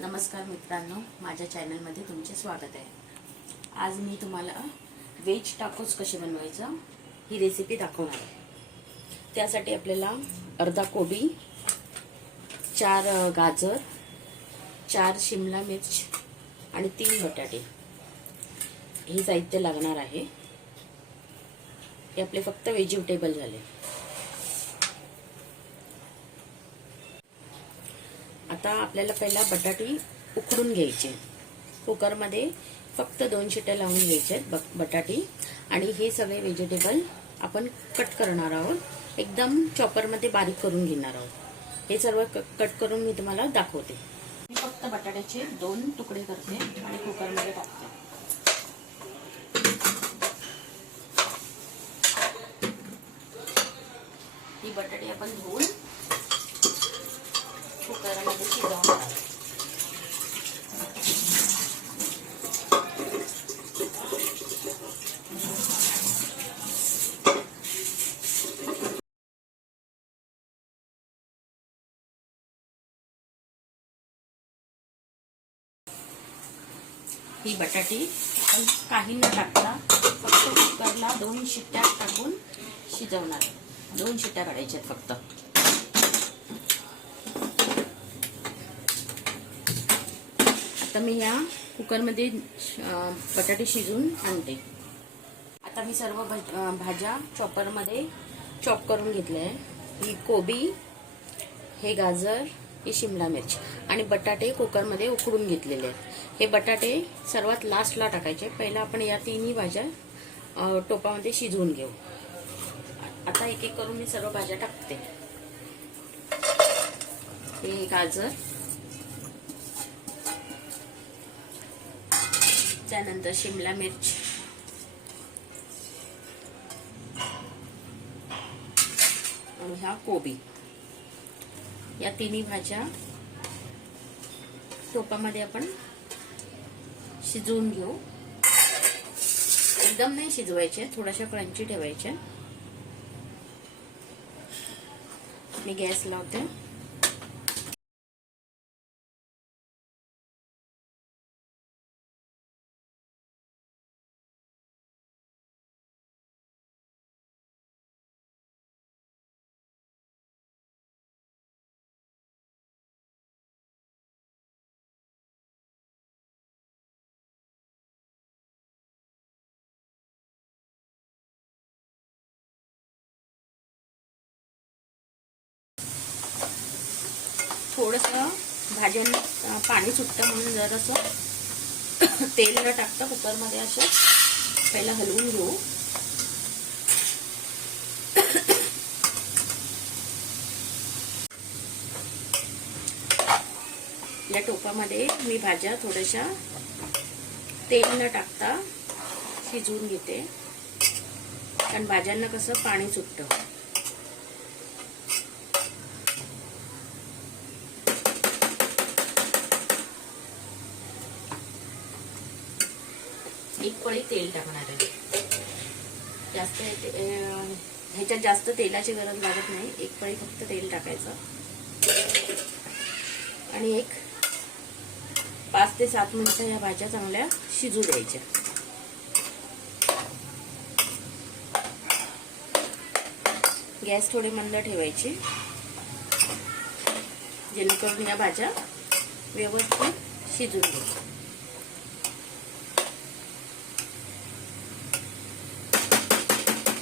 नमस्कार मित्रांनो माझ्या चॅनलमध्ये तुमचे स्वागत आहे. आज मी तुम्हाला वेज टाकोस कसे बनवायचं ही रेसिपी दाखवणार आहे. त्यासाठी आपल्याला अर्धा कोबी चार गाजर चार शिमला मिर्च आणि तीन बटाटे. हे साहित्य लागणार आहे. हे आपले फक्त व्हेजिटेबल झाले. आता आपल्याला पहिला बटाटी उकडून घ्यायचे कुकरमध्ये फक्त दोन शिट्या लावून घ्यायचे आहेत बटाटी. आणि हे सगळे व्हेजिटेबल आपण कट करणार आहोत. एकदम चॉपरमध्ये बारीक करून घेणार आहोत. हे सर्व कट करून मी तुम्हाला दाखवते. मी फक्त बटाट्याचे दोन तुकडे करते आणि कुकरमध्ये टाकते. ही बटाटी आपण धुवून कुकरमध्ये शिजवणार ही बटाटी. आपण काही न टाकता फक्त कुकरला दोन शिट्ट्या टाकून शिजवणार. दोन शिट्ट्या काढायच्यात फक्त. आता मी ह्या कुकरमध्ये बटाटे शिजून आणते. आता मी सर्व भज- भाज्या चॉपरमध्ये चॉप करून घेतल्या आहे ही कोबी हे गाजर ही शिमला मिरची आणि बटाटे कुकरमध्ये उकडून घेतलेले आहेत. हे बटाटे सर्वात लास्टला टाकायचे. पहिला आपण या तिन्ही भाज्या टोपामध्ये शिजवून घेऊ. आता एक एक करून मी सर्व भाज्या टाकते. हे गाजर. त्यानंतर शिमला मिर्च. आणि ह्या कोबी. या तिन्ही भाज्या टोपामध्ये आपण शिजवून घेऊ. एकदम नाही शिजवायचे थोड्याशा क्रंची ठेवायच्या. मी गॅस लावते. थोडंसं भाज्यां पाणी सुटतं म्हणून जरासं तेल न टाकतं कुकरमध्ये असं. पहिला हलवून घेऊ. या टोपामध्ये मी भाज्या थोड्याशा तेल न टाकता शिजवून घेते. कारण भाज्यांना कसं पाणी सुटतं. एक पळी तेल टाकणार आहे. जास्त ते- ह्याच्यात जास्त तेलाची गरज लागत नाही. एक पळी फक्त तेल टाकायचं. आणि एक पाच ते सात मिनिटं या भाज्या चांगल्या शिजू द्यायच्या. गॅस थोडे मंद ठेवायची. जेणेकरून या भाज्या व्यवस्थित शिजून घेऊ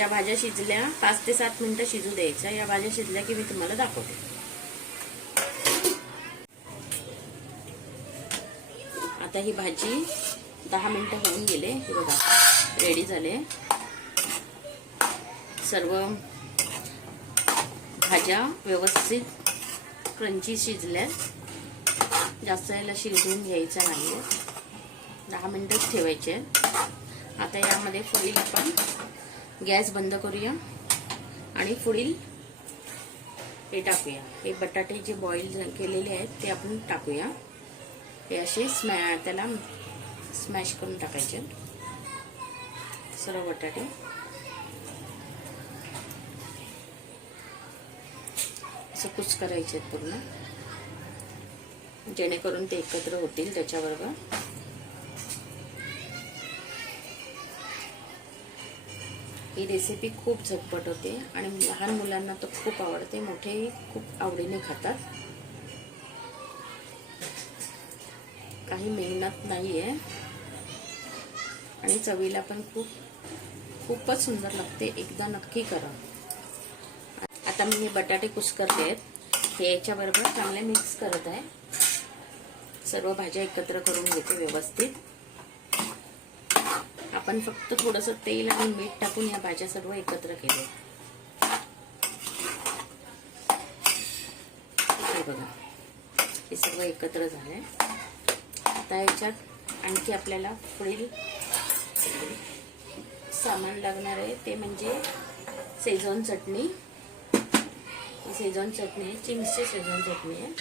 या भाज्या शिजल्या पाच ते सात मिनिटं शिजू द्यायच्या या भाज्या शिजल्या की मी तुम्हाला दाखवते. आता ही भाजी दहा मिनिटं होऊन गेले. हे बघा रेडी झाले. सर्व भाज्या व्यवस्थित क्रंची शिजल्यात. जास्त याला शिजवून घ्यायचं नाही दहा मिनटंच ठेवायचे आता यामध्ये फळी आपण गॅस बंद करूया आणि पुढील हे टाकूया. हे बटाटे जे बॉईल केलेले आहेत ते आपण टाकूया. हे असे स्मॅ त्याला स्मॅश करून टाकायचे. सर्व बटाटे. असं कुच करायचे आहेत पूर्ण. जेणेकरून ते एकत्र होतील त्याच्याबरोबर. ही रेसिपी खूप झटपट होते आणि लहान मुलांना तर खूप आवडते. मोठेही खूप आवडीने खातात. काही मेहनत नाही आहे आणि चवीला पण खूप खूपच सुंदर लागते. एकदा नक्की करा. आता मी हे बटाटे कुस्करले आहेत. हे याच्याबरोबर चांगले मिक्स करत आहे. सर्व भाज्या एकत्र करून घेते व्यवस्थित. आपण फक्त थोडंसं तेल आणि मीठ टाकून या भाज्या सर्व एकत्र केले हे बघा हे सर्व एकत्र झालंय. आता याच्यात आणखी आपल्याला पुढील सामान लागणार आहे ते म्हणजे सेझॉन चटणी. सेझॉन चटणी आहे चिंग्सची सेजवान चटणी आहे.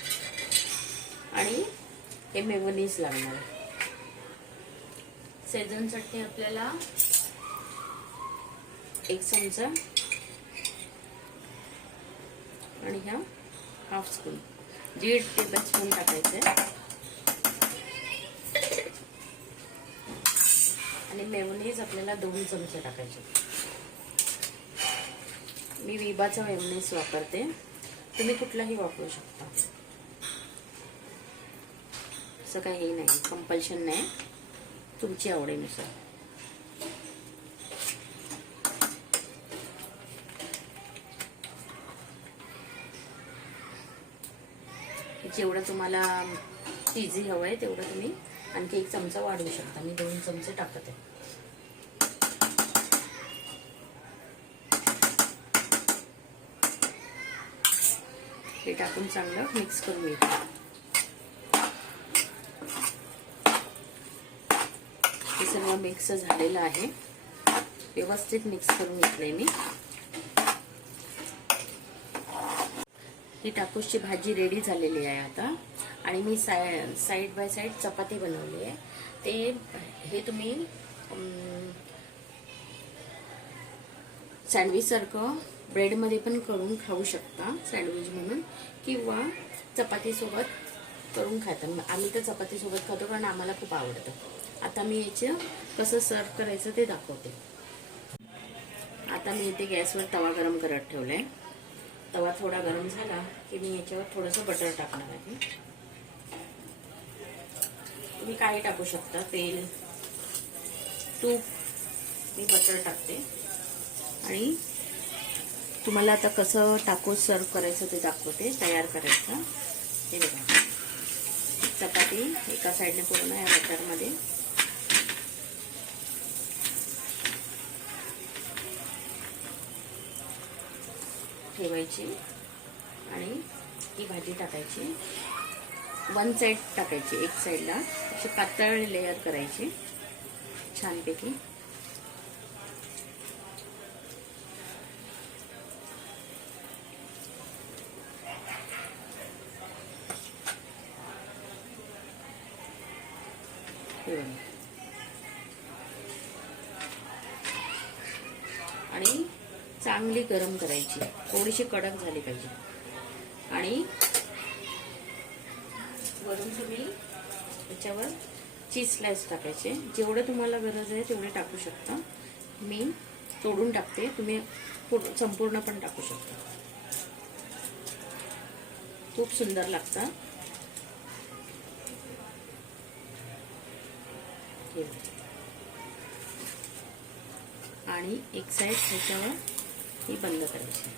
आणि हे मेवनीज लागणार आहे. सेजन चटणी आपल्याला. एक चमचा. आणि ह्या हाफ स्पून दीड टेबल स्पून टाकायचं. आणि मेवनीज आपल्याला दोन चमचे टाकायचे. मी विबाचा मेवनीज वापरते. तुम्ही कुठलाही वापरू शकता. असं काही नाही कंपल्शन नाही. तुमची आवडीनुसार. जेवढं तुम्हाला इझी हवं आहे तेवढं तुम्ही आणखी एक चमचा वाढवू शकता. मी दोन चमचे टाकत आहे. हे टाकून चांगलं मिक्स करून घेतो हे सर्व मिक्स झालेला आहे. व्यवस्थित मिक्स करून घेतलंय मी. ही टाकूसची भाजी रेडी झालेली आहे आता. आणि मी साय साईड बाय साईड चपाती बनवली आहे. ते हे तुम्ही सँडविचसारखं ब्रेडमध्ये पण करून खाऊ शकता सँडविच म्हणून. किंवा चपातीसोबत करून खाता आम्ही तर चपातीसोबत खातो कारण आम्हाला खूप आवडतं. आता मी याचं कसं सर्व करायचं ते दाखवते. आता मी इथे गॅसवर तवा गरम करत ठेवलाय. तवा थोडा गरम झाला की मी याच्यावर थोडंसं बटर टाकणार आहे. तुम्ही काही टाकू शकता तेल तूप मी बटर टाकते. आणि तुम्हाला आता कसं टाकून सर्व करायचं ते दाखवते तयार करायचं. हे बघा. चपाती एका साईडने पूर्ण या बटरमध्ये ठेवायची आणि ही भाजी टाकायची. वन साईड टाकायची एक साईडला अशी पातळ लेअर करायची छानपैकी. आणि चांगली गरम करायची. थोडीशी कडक झाली पाहिजे. आणि वरून तुम्ही त्याच्यावर चीज स्लाइस टाकायचे. जेवढं तुम्हाला गरज आहे तेवढे टाकू शकता. मी तोडून टाकते. तुम्ही संपूर्ण पण टाकू शकता. खूप सुंदर लागतं. आणि एक साईड ह्याच्यावर ही बंद करायची.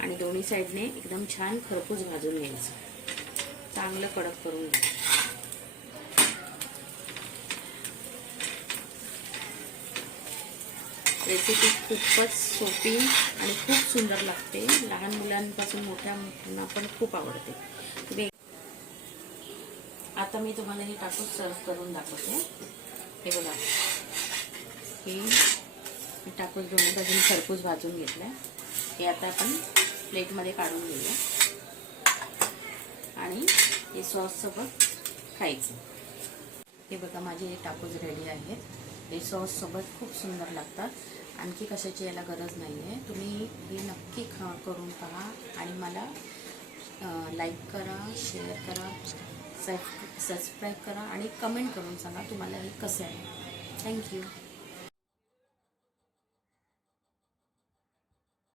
आणि दोन्ही साईडने एकदम छान खरपूस भाजून घ्यायचं. चांगलं कडक करून घ्यायचं. रेसिपी खूपच सोपी आणि खूप सुंदर लागते. लहान मुलांपासून मोठ्या मुलांना पण खूप आवडते. तुम्ही आता मी तुम्हाला हे टाकून सर्व करून दाखवते. हे बघा. हे टाकून दोन्ही बाजून खरपूस भाजून घेतलं हे आता आपण प्लेटमध्ये काढून घेऊया. आणि हे सॉससोबत खायचं. हे बघा माझे हे टाकूज रेडी आहेत. हे सॉससोबत खूप सुंदर लागतात. आणखी कशाची याला गरज नाही आहे तुम्ही हे नक्की खा करून पहा. आणि मला लाईक करा शेअर करा सबस्क्राईब करा. आणि कमेंट करून सांगा तुम्हाला हे कसे आहे. थँक्यू